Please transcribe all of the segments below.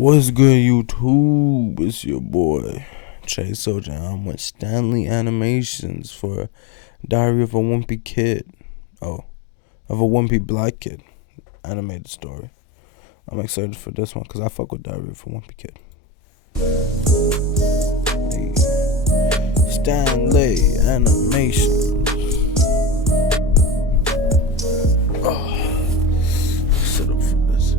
What's good, YouTube? It's your boy, Chase Soldier. I'm with Stanley Animations for Diary of a Wimpy Kid. Oh, of a Wimpy Black Kid. Animated story. I'm excited for this one because I fuck with Diary of a Wimpy Kid. Hey. Stanley Animations. Sit up for this.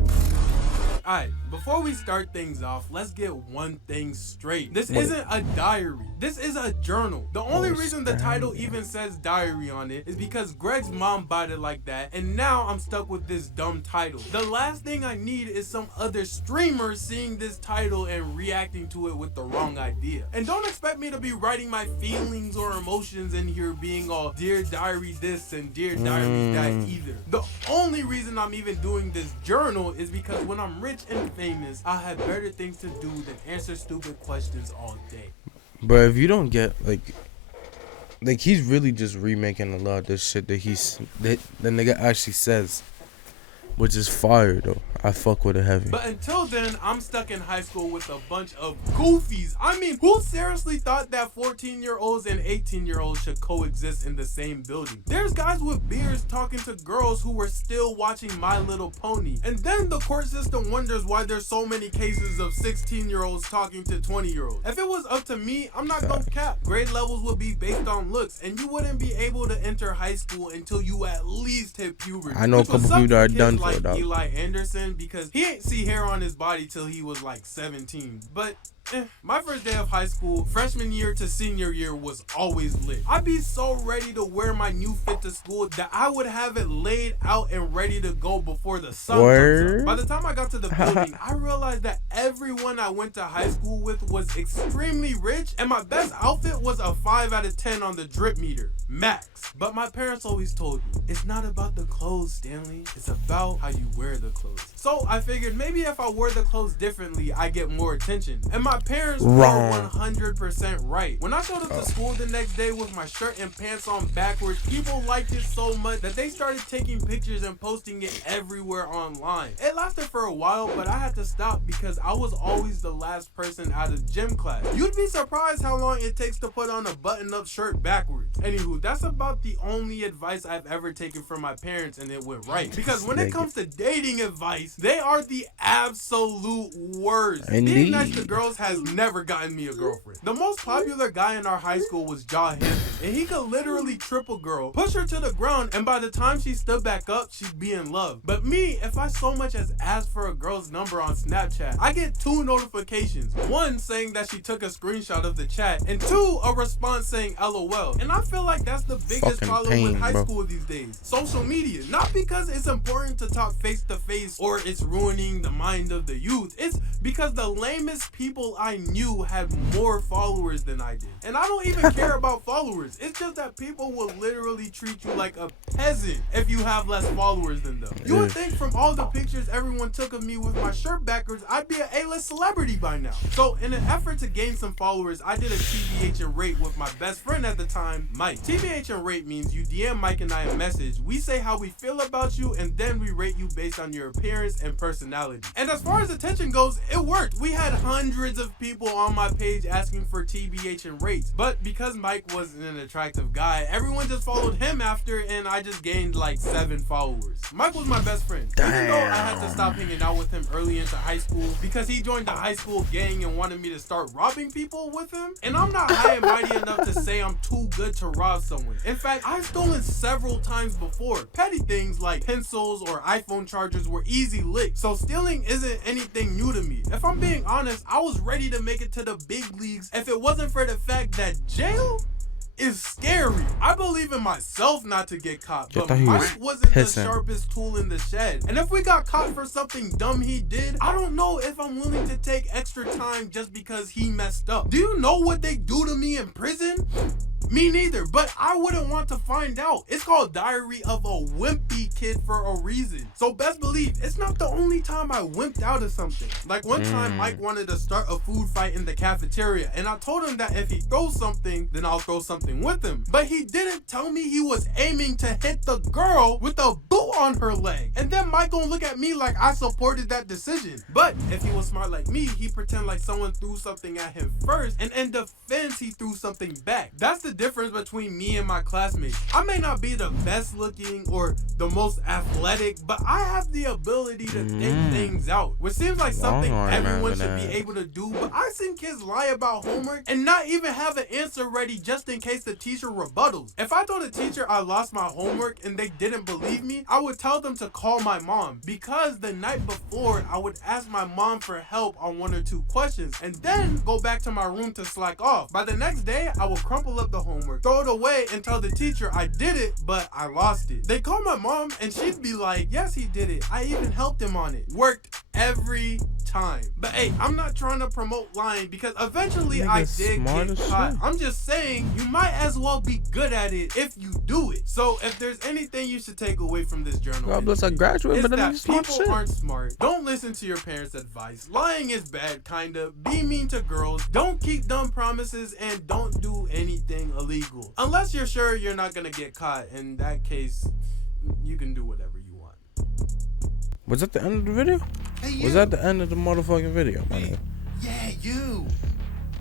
Alright, before we start things off, let's get one thing straight. This isn't a diary. This is a journal. The only reason the title even says diary on it is because Greg's mom bought it like that, and now I'm stuck with this dumb title. The last thing I need is some other streamer seeing this title and reacting to it with the wrong idea. And don't expect me to be writing my feelings or emotions in here being all Dear Diary this and Dear Diary that either. The only reason I'm even doing this journal is because when I'm rich and famous, I'll have better things to do than answer stupid questions all day. But if you don't get like he's really just remaking a lot of this shit that the nigga actually says, which is fire though. I fuck with it heavy. But until then, I'm stuck in high school with a bunch of goofies. I mean, who seriously thought that 14-year-olds and 18-year-olds should coexist in the same building? There's guys with beards talking to girls who were still watching My Little Pony. And then the court system wonders why there's so many cases of 16-year-olds talking to 20-year-olds. If it was up to me, I'm not gonna cap. Grade levels would be based on looks, and you wouldn't be able to enter high school until you at least hit puberty. I know a couple people that are done for like that. Eli Anderson, because he ain't see hair on his body till he was like 17. But my first day of high school, freshman year to senior year, was always lit. I'd be so ready to wear my new fit to school that I would have it laid out and ready to go before the sun comes up. By the time I got to the building, I realized that everyone I went to high school with was extremely rich, and my best outfit was a 5 out of 10 on the drip meter, max. But my parents always told me, it's not about the clothes, Stanley. It's about how you wear the clothes. So I figured maybe if I wore the clothes differently, I get more attention. And my parents were 100% right. When I showed up to school the next day with my shirt and pants on backwards, people liked it so much that they started taking pictures and posting it everywhere online. It lasted for a while, but I had to stop because I was always the last person out of gym class. You'd be surprised how long it takes to put on a button-up shirt backwards. Anywho, that's about the only advice I've ever taken from my parents, and it went right. Because when it comes to dating advice, they are the absolute worst. Being nice to girls has never gotten me a girlfriend. The most popular guy in our high school was Jaw Hampton, and he could literally trip a girl, push her to the ground, and by the time she stood back up, she'd be in love. But me, if I so much as ask for a girl's number on Snapchat, I get 2 notifications. 1 saying that she took a screenshot of the chat, and 2 a response saying LOL. And I feel like that's the biggest problem with high school these days. Social media. Not because it's important to talk face to face or it's ruining the mind of the youth. It's because the lamest people I knew had more followers than I did. And I don't even care about followers. It's just that people will literally treat you like a peasant if you have less followers than them. You would think from all the pictures everyone took of me with my shirt backwards, I'd be an A-list celebrity by now. So in an effort to gain some followers, I did a TBH and rate with my best friend at the time, Mike. TBH and rate means you DM Mike and I a message, we say how we feel about you, and then we rate you based on your appearance and personality. And as far as attention goes, it worked. We had hundreds of people on my page asking for TBH and rates. But because Mike wasn't an attractive guy, everyone just followed him after, and I just gained like 7 followers. Mike was my best friend. Even though I had to stop hanging out with him early into high school because he joined the high school gang and wanted me to start robbing people with him. And I'm not high and mighty enough to say I'm too good to rob someone. In fact, I've stolen several times before. Petty things like pencils or iPhone chargers were easy licks, so stealing isn't anything new to me. If I'm being honest, I was ready to make it to the big leagues if it wasn't for the fact that jail is scary. I believe in myself not to get caught, but Mike wasn't the sharpest tool in the shed. And if we got caught for something dumb he did, I don't know if I'm willing to take extra time just because he messed up. Do you know what they do to me in prison? Me neither, but I wouldn't want to find out. It's called Diary of a Wimpy kid for a reason. So best believe it's not the only time I wimped out of something. Like one time Mike wanted to start a food fight in the cafeteria, and I told him that if he throws something, then I'll throw something with him. But he didn't tell me he was aiming to hit the girl with a boot on her leg. And then Mike gonna look at me like I supported that decision. But if he was smart like me, he pretend like someone threw something at him first, and in defense he threw something back. That's the difference between me and my classmates. I may not be the best looking or the most athletic, but I have the ability to think things out, which seems like something everyone should be able to do. But I seen kids lie about homework and not even have an answer ready just in case the teacher rebuttals. If I told a teacher I lost my homework and they didn't believe me, I would tell them to call my mom, because the night before I would ask my mom for help on 1 or 2 questions and then go back to my room to slack off. By the next day, I would crumple up the homework, throw it away, and tell the teacher I did it, but I lost it. They call my mom and she'd be like, yes, he did it. I even helped him on it. Worked every time. But hey, I'm not trying to promote lying, because eventually I did get caught. I'm just saying you might as well be good at it if you do it. So if there's anything you should take away from this journal, God bless, I graduated, but that people aren't smart. Don't listen to your parents' advice. Lying is bad, kinda. Be mean to girls. Don't keep dumb promises, and don't do anything illegal. Unless you're sure you're not gonna get caught. In that case, you can do whatever you want. Was that the end of the video? Hey, you. Was that the end of the motherfucking video, my nigga? Yeah, you.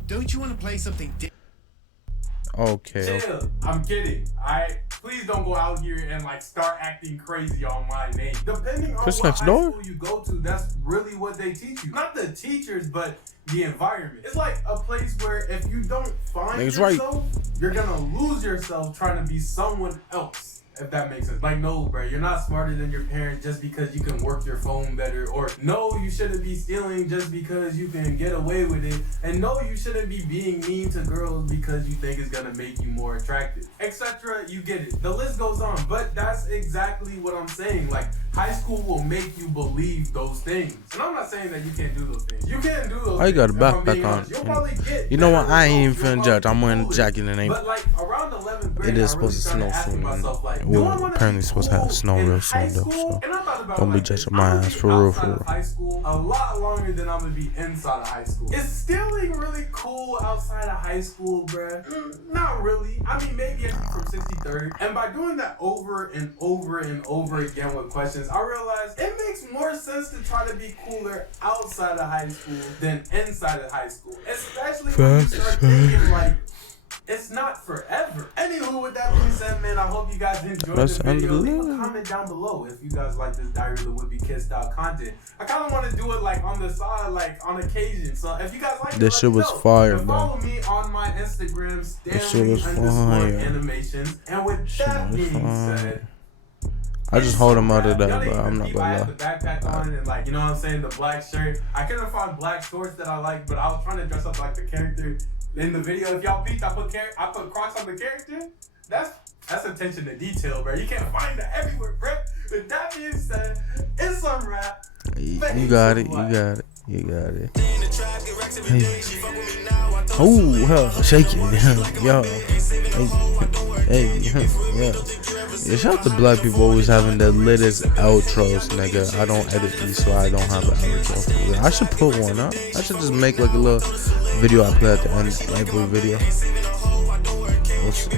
Don't you want to play something Okay. Chill. I'm kidding. Please don't go out here and like start acting crazy on my name. Depending on Chris what next high door? school you go to, that's really what they teach you. Not the teachers, but the environment. It's like a place where if you don't find yourself, you're gonna lose yourself trying to be someone else. If that makes sense. Like, no, bro, you're not smarter than your parents just because you can work your phone better. Or no, you shouldn't be stealing just because you can get away with it. And no, you shouldn't be being mean to girls because you think it's gonna make you more attractive, etc. You get it. The list goes on. But that's exactly what I'm saying. Like, high school will make you believe those things. And I'm not saying that you can't do those things. You can do those things. Oh, you got a backpack on. You'll probably get, you know what? I ain't even finna judge. I'm wearing a jacket and But like around 11th grade, it is supposed to snow soon. Like, well, apparently supposed to have snow real soon though. So don't be judging my ass for real, for real. High school a lot longer than I'm gonna be inside of high school. Is stealing really cool outside of high school, bruh? Not really. I mean, maybe if you're from 63rd. And by doing that over and over and over again with questions, I realized it makes more sense to try to be cooler outside of high school than inside of high school. Especially when you start thinking like, it's not forever. Anywho, with that being said, man, I hope you guys enjoyed the video. Leave a comment down below if you guys like this Diary of the Wimpy Kid style content. I kind of want to do it like on the side, like on occasion. So if you guys like this shit was fire, bro. Follow me on my Instagram, Stanley_animations. And with that being said, I just hold him out of that, but I'm not I had gonna the backpack on and like, you know what I'm saying, the black shirt. I couldn't find black shorts that I like, but I was trying to dress up like the character in the video. If y'all peeped, I put Crocs on the character. That's attention to detail, bro. You can't find that everywhere, bro. With that being said, it's a wrap. You got it. Hey. Oh, hell, shake it, yo. Hey, yeah. Yeah, shout out to black people always having the latest outros, nigga. I don't edit these, so I don't have an outro. I should put one up. I should just make like a little video I play at the end of every video. We'll see.